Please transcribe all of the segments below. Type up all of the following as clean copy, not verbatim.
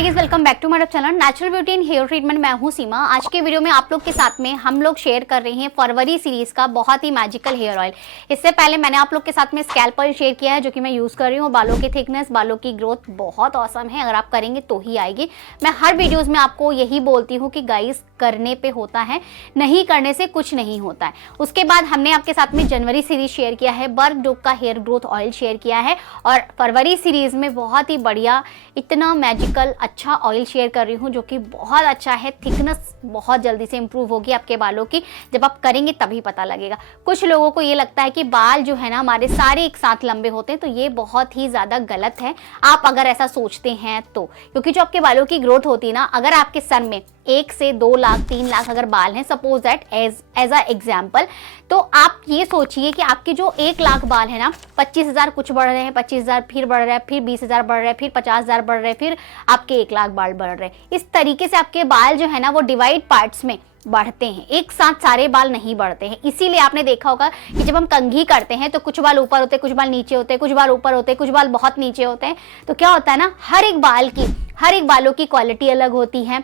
Hi guys, welcome back to my channel natural beauty and hair treatment. मैं हूं सीमा। आज के वीडियो में आप लोग के साथ में हम लोग शेयर कर रहे हैं फरवरी सीरीज का बहुत ही मैजिकल हेयर ऑयल। इससे पहले मैंने आप लोग के साथ में स्कैल्प ऑयल शेयर किया है जो कि मैं यूज कर रही हूँ। बालों की थिकनेस, बालों की ग्रोथ बहुत ऑसम है, अगर आप करेंगे तो ही आएगी। मैं हर वीडियोज में आपको यही बोलती हूँ कि गाइस करने पे होता है, नहीं करने से कुछ नहीं होता है। उसके बाद हमने आपके साथ में जनवरी सीरीज शेयर किया है, बर्क डुक का हेयर ग्रोथ ऑयल शेयर किया है, और फरवरी सीरीज में बहुत ही बढ़िया इतना मैजिकल अच्छा ऑयल शेयर कर रही हूँ जो कि बहुत अच्छा है। थिकनेस बहुत जल्दी से इंप्रूव होगी आपके बालों की, जब आप करेंगे तभी पता लगेगा। कुछ लोगों को ये लगता है कि बाल जो है ना हमारे सारे एक साथ लंबे होते हैं, तो ये बहुत ही ज़्यादा गलत है आप अगर ऐसा सोचते हैं तो। क्योंकि जो आपके बालों की ग्रोथ होती है ना, अगर आपके सर में 1 से 2 लाख 3 लाख अगर बाल हैं, suppose that as a example, तो आप ये सोचिए कि आपके जो 1 लाख बाल है ना, 25,000 कुछ बढ़ रहे हैं, 25,000 फिर बढ़ रहा है, फिर 20,000 बढ़ रहे हैं, फिर 50,000 बढ़ रहे हैं, फिर आपके 1 लाख बाल बढ़ रहे हैं। इस तरीके से आपके बाल जो है ना वो डिवाइड पार्ट्स में बढ़ते हैं, एक साथ सारे बाल नहीं बढ़ते हैं। इसीलिए आपने देखा होगा कि जब हम कंघी करते हैं तो कुछ बाल ऊपर होते हैं, कुछ बाल नीचे होते हैं, कुछ बाल ऊपर होते हैं, कुछ बाल बहुत नीचे होते हैं। तो क्या होता है ना, हर एक बालों की क्वालिटी अलग होती है,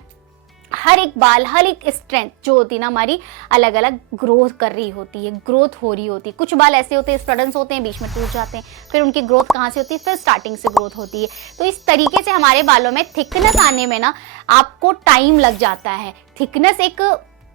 हर एक स्ट्रेंथ जो होती है ना हमारी अलग अलग ग्रोथ कर रही होती है, ग्रोथ हो रही होती है। कुछ बाल ऐसे होते हैं स्टडन्स होते हैं, बीच में टूट जाते हैं, फिर उनकी ग्रोथ कहाँ से होती है, फिर स्टार्टिंग से ग्रोथ होती है। तो इस तरीके से हमारे बालों में थिकनेस आने में ना आपको टाइम लग जाता है। थिकनेस एक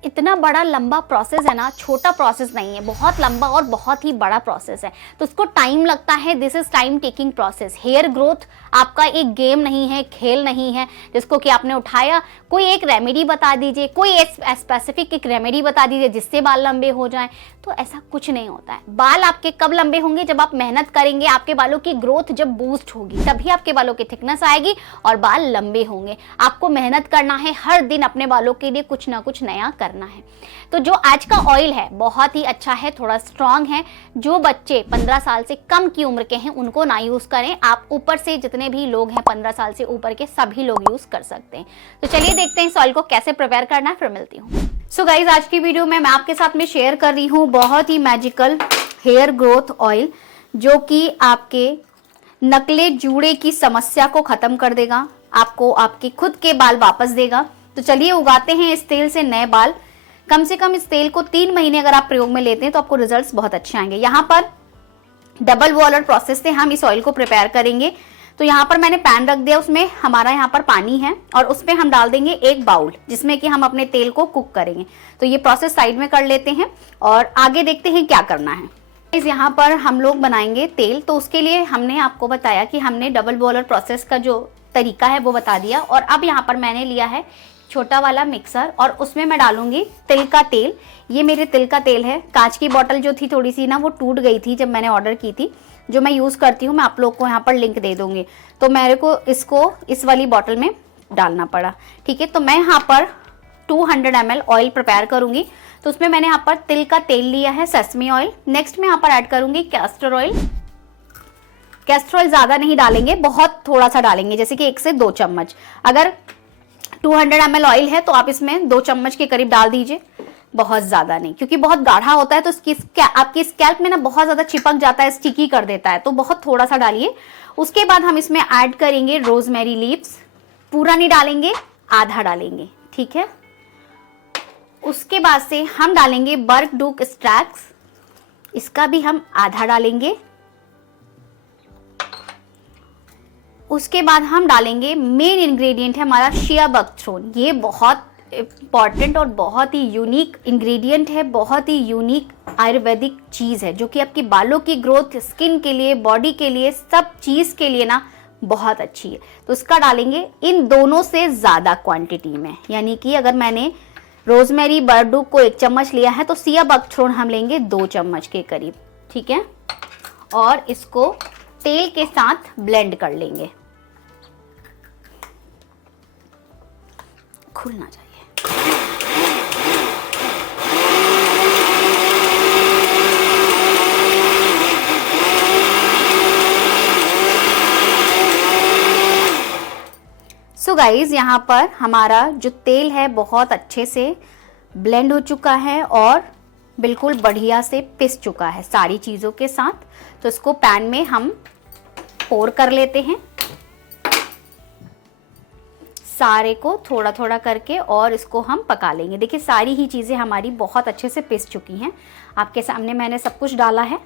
इतना बड़ा लंबा प्रोसेस है ना, छोटा प्रोसेस नहीं है, बहुत लंबा और बहुत ही बड़ा प्रोसेस है, तो उसको टाइम लगता है। This is time taking process. Hair growth आपका एक गेम नहीं है, खेल नहीं है जिसको कि आपने उठाया, कोई एक रेमेडी बता दीजिए, कोई स्पेसिफिक एक रेमेडी बता दीजिए जिससे बाल लंबे हो जाएं, तो ऐसा कुछ नहीं होता है। बाल आपके कब लंबे होंगे, जब आप मेहनत करेंगे, आपके बालों की ग्रोथ जब बूस्ट होगी, तभी आपके बालों की थिकनेस आएगी और बाल लंबे होंगे। आपको मेहनत करना है, हर दिन अपने बालों के लिए कुछ ना कुछ नया करना है। तो जो आज का ऑयल है बहुत ही अच्छा है, थोड़ा स्ट्रांग है। जो बच्चे 15 साल से कम की उम्र के हैं उनको ना यूज करें, आप ऊपर से जितने भी लोग हैं 15 साल से ऊपर के सभी लोग यूज कर सकते हैं। तो चलिए देखते हैं इस ऑयल को कैसे प्रिपेयर करना है, फिर मिलती हूँ। सो गाइज, आज की वीडियो में मैं आपके साथ में शेयर कर रही हूँ बहुत ही मैजिकल हेयर ग्रोथ ऑयल जो कि आपके नकले जूड़े की समस्या को खत्म कर देगा, आपको आपके खुद के बाल वापस देगा। तो चलिए उगाते हैं इस तेल से नए बाल। कम से कम इस तेल को 3 महीने अगर आप प्रयोग में लेते हैं तो आपको रिजल्ट्स बहुत अच्छे आएंगे। यहाँ पर डबल बॉयलर प्रोसेस से हम इस ऑयल को प्रिपेयर करेंगे। तो यहाँ पर मैंने पैन रख दिया, उसमें हमारा यहाँ पर पानी है और उसमें हम डाल देंगे 1 बाउल जिसमें कि हम अपने तेल को कुक करेंगे। तो ये प्रोसेस साइड में कर लेते हैं और आगे देखते हैं क्या करना है। यहाँ पर हम लोग बनाएंगे तेल, तो उसके लिए हमने आपको बताया कि हमने डबल बॉयलर प्रोसेस का जो तरीका है वो बता दिया। और अब यहाँ पर मैंने लिया है छोटा वाला मिक्सर और उसमें मैं डालूंगी तिल का तेल। ये मेरे तिल का तेल है। कांच की बोतल जो थी थोड़ी सी ना वो टूट गई थी जब मैंने ऑर्डर की थी, जो मैं यूज़ करती हूँ, मैं आप लोग को यहाँ पर लिंक दे दूंगी। तो मेरे को इसको इस वाली बोतल में डालना पड़ा, ठीक है। तो मैं यहाँ पर 200 ml ऑयल प्रिपेयर करूंगी। तो उसमें मैंने यहाँ पर तिल का तेल लिया है, सेसमी ऑयल। नेक्स्ट मैं यहाँ पर ऐड करूंगी कैस्टर ऑयल। कैस्टर ऑयल ज़्यादा नहीं डालेंगे, बहुत थोड़ा सा डालेंगे, जैसे कि 1 से 2 चम्मच। अगर 200 ml ऑयल है तो आप इसमें 2 चम्मच के करीब डाल दीजिए, बहुत ज़्यादा नहीं, क्योंकि बहुत गाढ़ा होता है तो आपकी स्कैल्प में ना बहुत ज़्यादा चिपक जाता है, स्टिकी कर देता है, तो बहुत थोड़ा सा डालिए। उसके बाद हम इसमें ऐड करेंगे रोजमेरी लीव्स। पूरा नहीं डालेंगे, आधा डालेंगे, ठीक है। उसके बाद से हम डालेंगे बर्क डुक स्टैक्स, इसका भी हम आधा डालेंगे। उसके बाद हम डालेंगे मेन इंग्रेडिएंट है हमारा शिया बकथ्रोन। ये बहुत इंपॉर्टेंट और बहुत ही यूनिक इंग्रेडिएंट है, बहुत ही यूनिक आयुर्वेदिक चीज़ है जो कि आपकी बालों की ग्रोथ, स्किन के लिए, बॉडी के लिए, सब चीज़ के लिए ना बहुत अच्छी है। तो इसका डालेंगे इन दोनों से ज़्यादा क्वांटिटी में, यानी कि अगर मैंने रोजमेरी बर्डुक को 1 चम्मच लिया है तो शिया बकथ्रोन हम लेंगे 2 चम्मच के करीब, ठीक है। और इसको तेल के साथ ब्लेंड कर लेंगे, खुलना चाहिए। सो गाइज, यहाँ पर हमारा जो तेल है बहुत अच्छे से ब्लेंड हो चुका है और बिल्कुल बढ़िया से पिस चुका है सारी चीज़ों के साथ। तो इसको पैन में हम पोर कर लेते हैं। सारे को थोड़ा थोड़ा करके और इसको हम पका लेंगे। देखिए सारी ही चीज़ें हमारी बहुत अच्छे से पिस चुकी हैं, आपके सामने मैंने सब कुछ डाला है,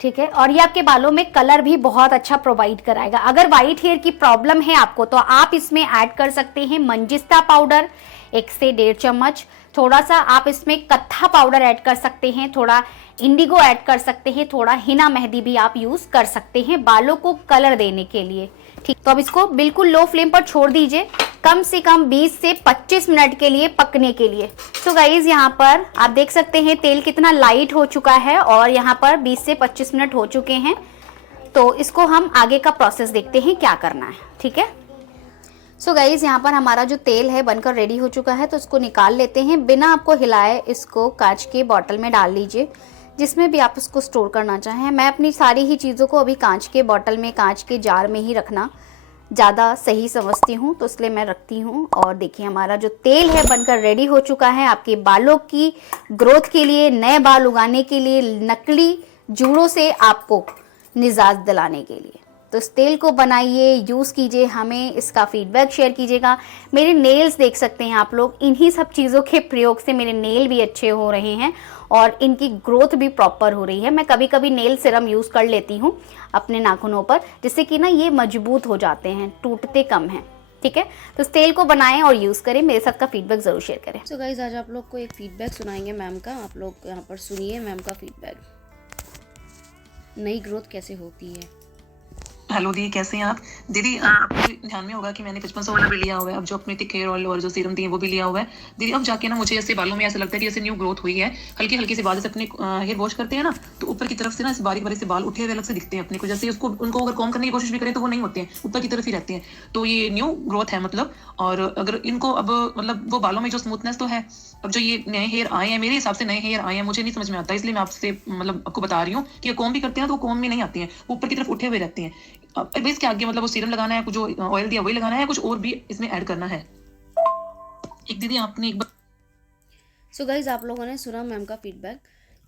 ठीक है। और ये आपके बालों में कलर भी बहुत अच्छा प्रोवाइड कराएगा। अगर वाइट हेयर की प्रॉब्लम है आपको तो आप इसमें ऐड कर सकते हैं मंजिस्ता पाउडर 1 से 1.5 चम्मच, थोड़ा सा आप इसमें कत्था पाउडर ऐड कर सकते हैं, थोड़ा इंडिगो ऐड कर सकते हैं, थोड़ा हिना मेहंदी भी आप यूज कर सकते हैं बालों को कलर देने के लिए, ठीक। तो अब इसको बिल्कुल लो फ्लेम पर छोड़ दीजिए कम से कम 20 से 25 मिनट के लिए पकने के लिए। तो गाइज यहाँ पर आप देख सकते हैं तेल कितना लाइट हो चुका है और यहाँ पर 20 से 25 मिनट हो चुके हैं। तो इसको हम आगे का प्रोसेस देखते हैं क्या करना है, ठीक है। सो गाइज यहाँ पर हमारा जो तेल है बनकर रेडी हो चुका है, तो इसको निकाल लेते हैं। बिना आपको हिलाए इसको कांच के बॉटल में डाल लीजिए, जिसमें भी आप इसको स्टोर करना चाहें। मैं अपनी सारी ही चीज़ों को अभी कांच के बॉटल में, कांच के जार में ही रखना ज़्यादा सही समझती हूँ, तो इसलिए मैं रखती हूँ। और देखिए हमारा जो तेल है बनकर रेडी हो चुका है आपके बालों की ग्रोथ के लिए, नए बाल उगाने के लिए, नकली जूड़ों से आपको निजात दिलाने के लिए। तो इस तेल को बनाइए, यूज़ कीजिए, हमें इसका फीडबैक शेयर कीजिएगा। मेरे नेल्स देख सकते हैं आप लोग, इन्हीं सब चीज़ों के प्रयोग से मेरे नेल भी अच्छे हो रहे हैं और इनकी ग्रोथ भी प्रॉपर हो रही है। मैं कभी कभी नेल सीरम यूज़ कर लेती हूँ अपने नाखूनों पर, जिससे कि ना ये मजबूत हो जाते हैं, टूटते कम हैं, ठीक है। तो इस तेल को बनाएं और यूज़ करें, मेरे साथ का फीडबैक ज़रूर शेयर करें। सो गाइज आज आप लोग को एक फीडबैक सुनाएंगे मैम का, आप लोग यहाँ पर सुनिए मैम का फीडबैक। नई ग्रोथ कैसे होती है। हेलो दी, कैसे हैं आप? दीदी आपको ध्यान में होगा कि मैंने 5500 वाला भी लिया हुआ है, अब जो अपने थिक हेयर ऑयल और जो सीरम दिए वो भी लिया हुआ है। दीदी अब जाके ना मुझे ऐसे बालों में ऐसा लगता है कि जैसे न्यू ग्रोथ हुई है, हल्की हल्की से बाल जैसे अपने हेयर वॉश करते हैं ना, तो ऊपर की तरफ से ना बारीक बारीक से बाल उठे हुए अलग से दिखते हैं अपने को, जैसे उसको उनको अगर कॉम करने की कोशिश भी करें तो वो नहीं होते हैं, ऊपर की तरफ ही रहते हैं। तो ये न्यू ग्रोथ है मतलब। और अगर इनको अब मतलब वो बालों में जो स्मूथनेस तो है, अब जो ये नए हेयर आए हैं, मेरे हिसाब से नए हेयर आए हैं, मुझे नहीं समझ में आता, इसलिए मैं आपसे मतलब आपको बता रही हूँ कि कॉम भी करते हैं तो वो कॉम में नहीं आती हैं, ऊपर की तरफ उठे हुए रहते हैं। अब इसके आगे मतलब वो सीरम लगाना है, कुछ जो ऑयल दिया वही लगाना है, कुछ और भी इसमें ऐड करना है। एक दीदी आपने एक बार सो गाइज आप लोगों ने सुना मैम का फीडबैक,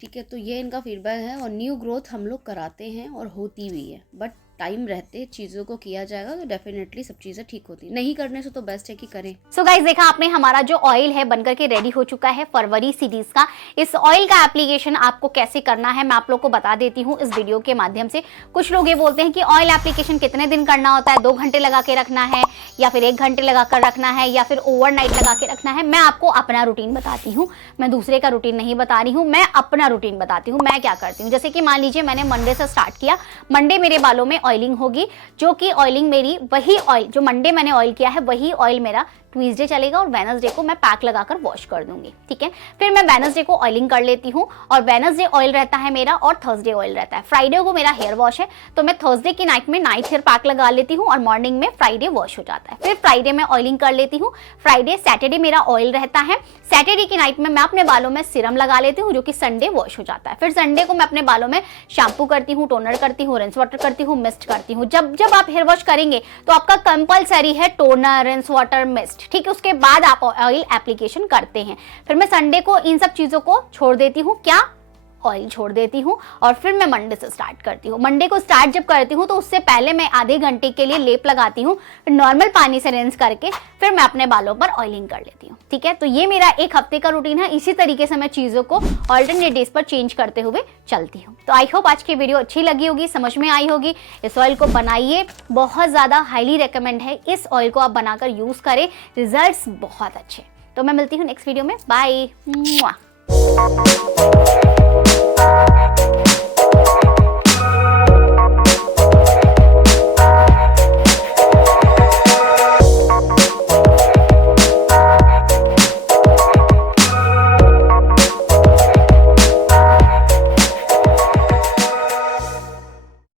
ठीक है। तो ये इनका फीडबैक है और न्यू ग्रोथ हम लोग कराते हैं और होती भी है, बट टाइम रहते चीज़ों को किया जाएगा तो डेफिनेटली सब चीज़ें ठीक होती। नहीं करने से तो बेस्ट है कि करें। सो गाइज देखा आपने, हमारा जो ऑयल है बनकर के रेडी हो चुका है फरवरी सीरीज का। इस ऑयल का एप्लीकेशन आपको कैसे करना है मैं आप लोग को बता देती हूँ इस वीडियो के माध्यम से। कुछ लोग ये बोलते हैं कि ऑयल एप्लीकेशन कितने दिन करना होता है, 2 घंटे लगा के रखना है या फिर 1 घंटे लगा कर रखना है या फिर ओवरनाइट लगा के रखना है। मैं आपको अपना रूटीन बताती हूँ, मैं दूसरे का रूटीन नहीं बता रही हूँ, मैं अपना रूटीन बताती हूँ मैं क्या करती हूँ। जैसे कि मान लीजिए मैंने मंडे से स्टार्ट किया, मंडे मेरे बालों में ऑयलिंग होगी, जो कि ऑयलिंग मेरी वही ऑयल जो मंडे मैंने ऑयल किया है वही ऑयल मेरा ट्यूसडे चलेगा और वेडनेसडे को मैं पैक लगाकर वॉश कर दूंगी, ठीक है। फिर मैं वेडनेसडे को ऑयलिंग कर लेती हूँ और वेडनेसडे ऑयल रहता है मेरा और थर्सडे ऑयल रहता है। फ्राइडे को मेरा हेयर वॉश है तो मैं थर्सडे की नाइट में नाइट हेयर पैक लगा लेती हूँ और मॉर्निंग में फ्राइडे वॉश हो जाता है। फिर फ्राइडे में ऑयलिंग कर लेती हूँ, फ्राइडे सैटरडे मेरा ऑयल रहता है, सैटरडे की नाइट में मैं अपने बालों में सीरम लगा लेती हूँ जो कि संडे वॉश हो जाता है। फिर संडे को मैं अपने बालों में शैम्पू करती हूँ, टोनर करती हूँ, रिंस वाटर करती हूँ, मिस्ट करती हूँ। जब आप हेयर वॉश करेंगे तो आपका कंपलसरी है टोनर, रिंस वाटर, मिस्ट, ठीक है। उसके बाद आप ऑयल एप्लीकेशन करते हैं। फिर मैं संडे को इन सब चीजों को छोड़ देती हूँ, क्या ऑयल छोड़ देती हूँ और फिर मैं मंडे से स्टार्ट करती हूँ। मंडे को स्टार्ट जब करती हूँ तो उससे पहले मैं आधे घंटे के लिए लेप लगाती हूँ, फिर नॉर्मल पानी से रिंस करके फिर मैं अपने बालों पर ऑयलिंग कर लेती हूँ, ठीक है। तो ये मेरा 1 हफ्ते का रूटीन है। इसी तरीके से मैं चीजों को ऑल्टरनेट डेज पर चेंज करते हुए चलती हूँ। तो आई होप आज की वीडियो अच्छी लगी होगी, समझ में आई होगी। इस ऑयल को बनाइए, बहुत ज्यादा हाईली रिकमेंड है, इस ऑयल को आप बनाकर यूज करें, रिजल्ट्स बहुत अच्छे। तो मैं मिलती हूँ नेक्स्ट वीडियो में, बाय।